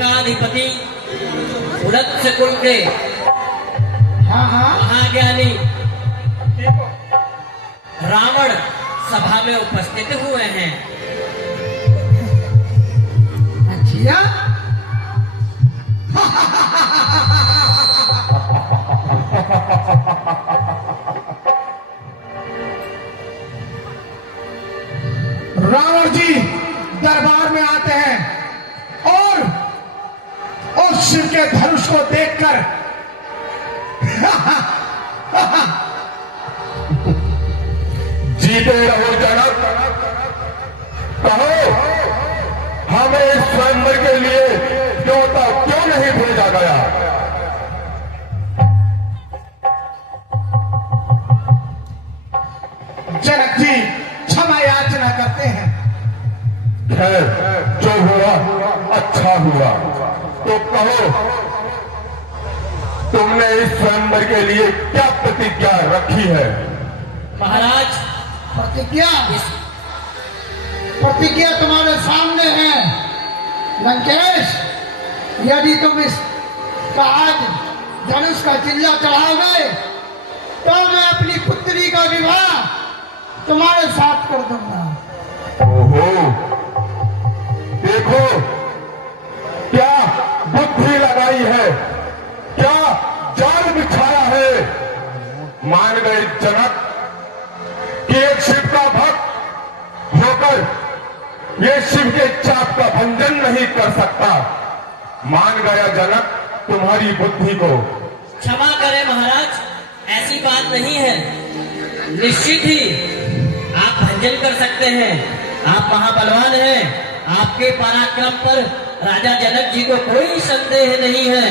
लंकाधिपति उड़द कुल के महाज्ञानी रावण सभा में उपस्थित हुए हैं। अच्छा रावण जी दरबार में आते हैं और उस शिव के धनुष को देखकर जीते रहो जनक, कहो हमें इस स्वयंवर के लिए क्यों नहीं भेजा गया? जनक जी क्षमा याचना करते हैं। खैर जो हुआ अच्छा हुआ। तो कहो तुमने इस स्वयंवर के लिए क्या प्रतिज्ञा रखी है? महाराज प्रतिज्ञा तुम्हारे सामने है। लंकेश, यदि तुम इस आज धनुष का चिल्ला चढ़ाओगे तो मैं अपनी पुत्री का विवाह तुम्हारे साथ कर दूंगा। ओहो, देखो क्या बुद्धि लगाई है, क्या जाल बिछाया है। मान गए जनक कि एक शिव का भक्त होकर ये शिव के चाप का भंजन नहीं कर सकता। मान गया जनक तुम्हारी बुद्धि को। क्षमा करें महाराज, ऐसी बात नहीं है। निश्चित ही आप भंजन कर सकते हैं। आप महाबलवान हैं। आपके पराक्रम पर राजा जनक जी को कोई संदेह नहीं है।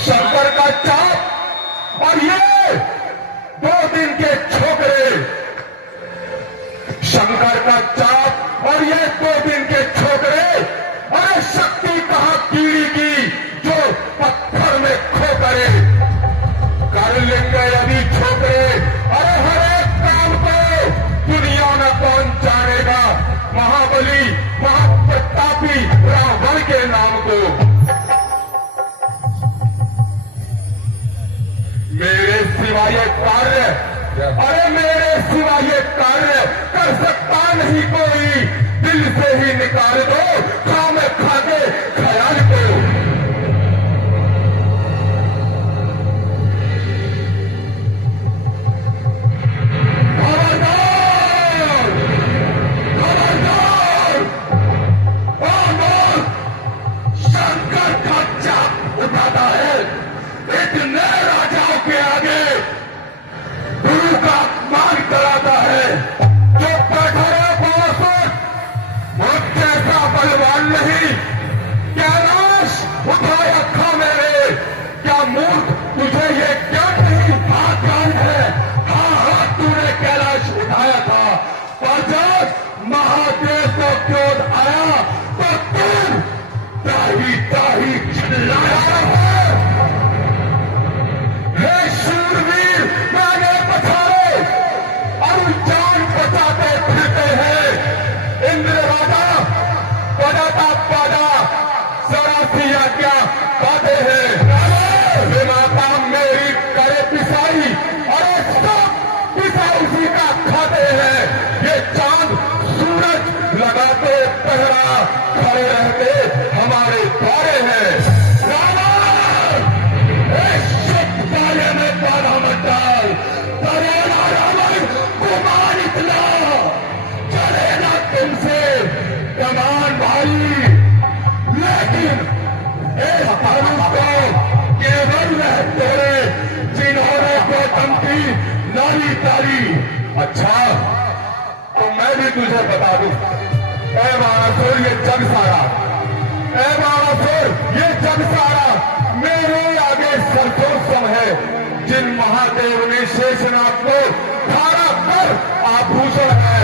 शंकर का चाप और ये 2 दिन के छोकरे, शंकर का चाप और ये 2 दिन के छोकरे। अरे शक्ति कहां कीड़ी की जो पत्थर में खो करे। कर लेंगे यदि छोकरे, अरे हर एक काम को दुनिया में कौन जानेगा। महाबली महाप्रतापी रावण के नाम को। मेरे सिवा ये कार्य, अरे मेरे सिवा ये कार्य कर सकता नहीं कोई। दिल से ही निकाल दो खामे खाके ख्याल को। खबरदार, खबरदार, शंकर का चाप उठाता है। इतने राजाओं के आगे गुरु का अपमान कराता है। जो कठोर बासुर मुझ जैसा बलवान नहीं। क्या नाश उठाया था मेरे, क्या मूर्ख तुझे ये क्या नहीं आसान है। हाँ तूने कैलाश उठाया था, और जब महादेव को क्रोध आया तो तू ताही ताही चिल्लाया है। हे शूरवीर, मैंने पछाड़े और जान बचाते फिरते हैं। इंद्र राजा पदाता पादा सरासी आज्ञा पाते हैं। विमाता मेरी करे पिसाई और सब पिसा उसी का खाते हैं। ये चांद सूरज लगाते पहरा खड़े रहते हमारे द्वारे हैं। में बाधा मत डाल, करेगा रावण कुमार इतना चलेगा तुमसे कमान भाई। लेकिन इस धनुष को केवल वह तोड़े जिन्होंने गौतम की नारी तारी। अच्छा तो मैं भी तुझे बता दूं, ए बाणासुर ये जग सारा, ए बाणासुर ये जग सारा मेरे आगे सरसों सम है। जिन महादेव ने शेषनाग को धारा कर आभूषण है,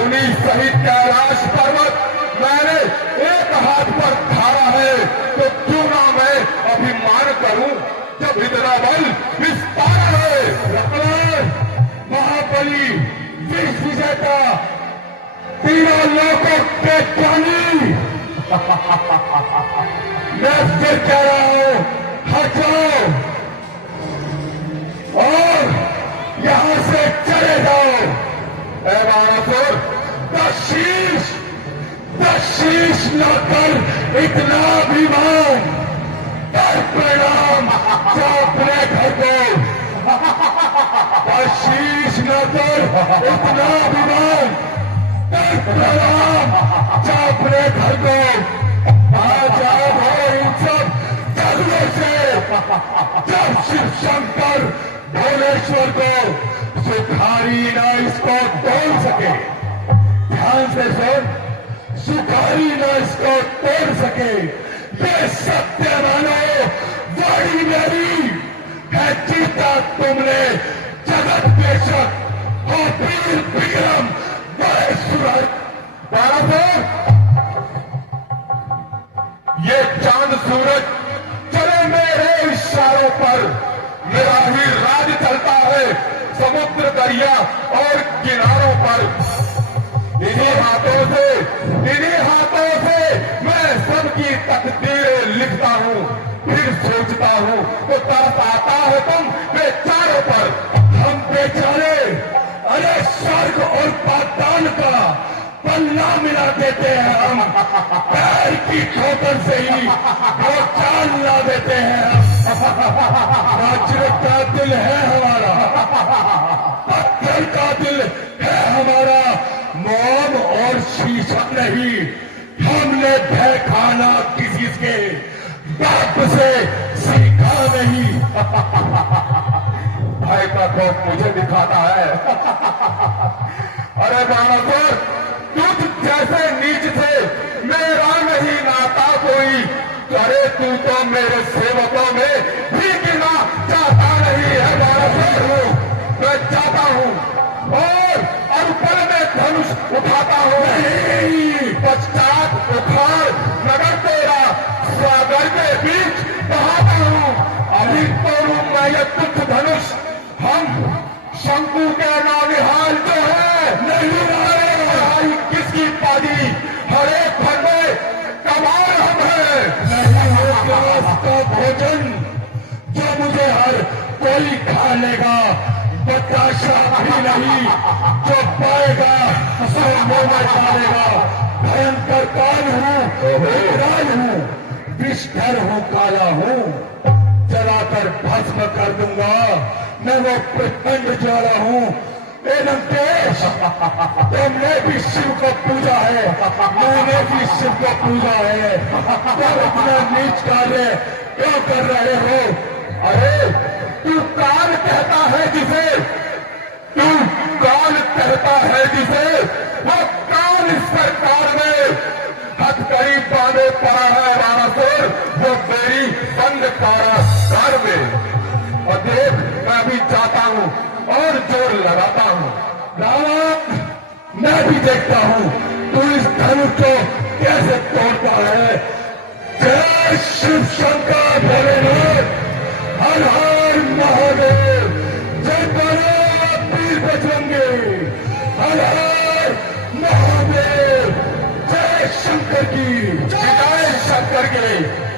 उन्हीं सहित कैलाश पर्वत मैंने एक हाथ पर धारा है। तो क्यों ना मैं अभिमान करूं जब इतना बल विस्तार है। महाबली विश्व विजेता तीनों लोगों के ज्ञानी मैं फिर कह रहा हूं, हट जाओ और यहां से चले जाओ। ऐ बारापुर, दशीश न कर इतना अभिमान, कर प्रणाम अपने घर को। दशीश न कर इतना अभिमान, कर प्रणाम अपने घर को। आ जाओ भाई इन सब जगलों से, जब शिव शंकर भुवनेश्वर को सुखारी न इसको तोड़ सके। ध्यान से सुन, सुखारी न इसको तोड़ सके। ये सत्य मानो, वाणी मेरी है, जीता तुमने जगत बेशक हो वीर विक्रम बड़े सूरज। बारापुर, ये चांद सूरज चले मेरे इशारों पर, मेरा ही राज चलता है समुद्र दरिया और किनारों पर। इन्हीं हाथों से मैं सबकी तकदीरें लिखता हूँ। फिर सोचता हूँ तो तरस आता है तुम बेचारों पर। हम बेचारे, अरे स्वर्ग और पाताल का पल्ला मिला देते हैं हम, पैर की ठोकर से ही वो चाल ला देते हैं हम। वज्र का दिल है हमारा, पत्थर का दिल है हमारा, मोम और शीशम नहीं। हमने भय खाना किसी के बाप से सीखा नहीं। भय का खौफ मुझे दिखाता है। अरे बारापुर, तुझ जैसे नीच से मेरा नहीं नाता कोई। अरे तू तो मेरे सेवकों में भी गिना चाहता नहीं है। बारापुर, मैं चाहता हूँ और पल में धनुष उठाता हूँ। नहीं, पश्चात उखाड़ नगर तेरा सागर के बीच बहाता हूँ। अभी तोड़ू मैं ये तुच्छ धनुष, हम शंकु के नानिहाल जो है नहीं रहे। किसकी पादी, हरे घर में कमाल हम है। नहीं होगा उसका भोजन जो मुझे हर कोई खा लेगा। बताशा भी नहीं जो पाएगा सो मुंह में डालेगा। भयंकर काल हूँ, विकराल हूँ, विषधर हूँ, काला हूँ, जलाकर भस्म कर दूंगा। मैं वो प्रचंड ज्वाला हूँ। ए लंकेश, तुमने भी शिव को पूजा है, मैंने भी शिव को पूजा है। तुम अपना नीच कार्य क्यों कर रहे हो? अरे तू काल कहता है जिसे, तू काल कहता है जिसे, वो काल इस सरकार में हथकड़ी बांधे पड़ा है। बारापुर, वो मेरी बंद कारागार में। और देख, मैं भी जाता हूँ और जोर लगाता हूँ। रावण, मैं भी देखता हूँ तू इस धनुष को कैसे तोड़ता है। जय शिव शंकर भोलेनाथ, हर हर महादेव। जय बोलो वीर बजरंगी, हर हर महादेव। जय शंकर की, जय शंकर की।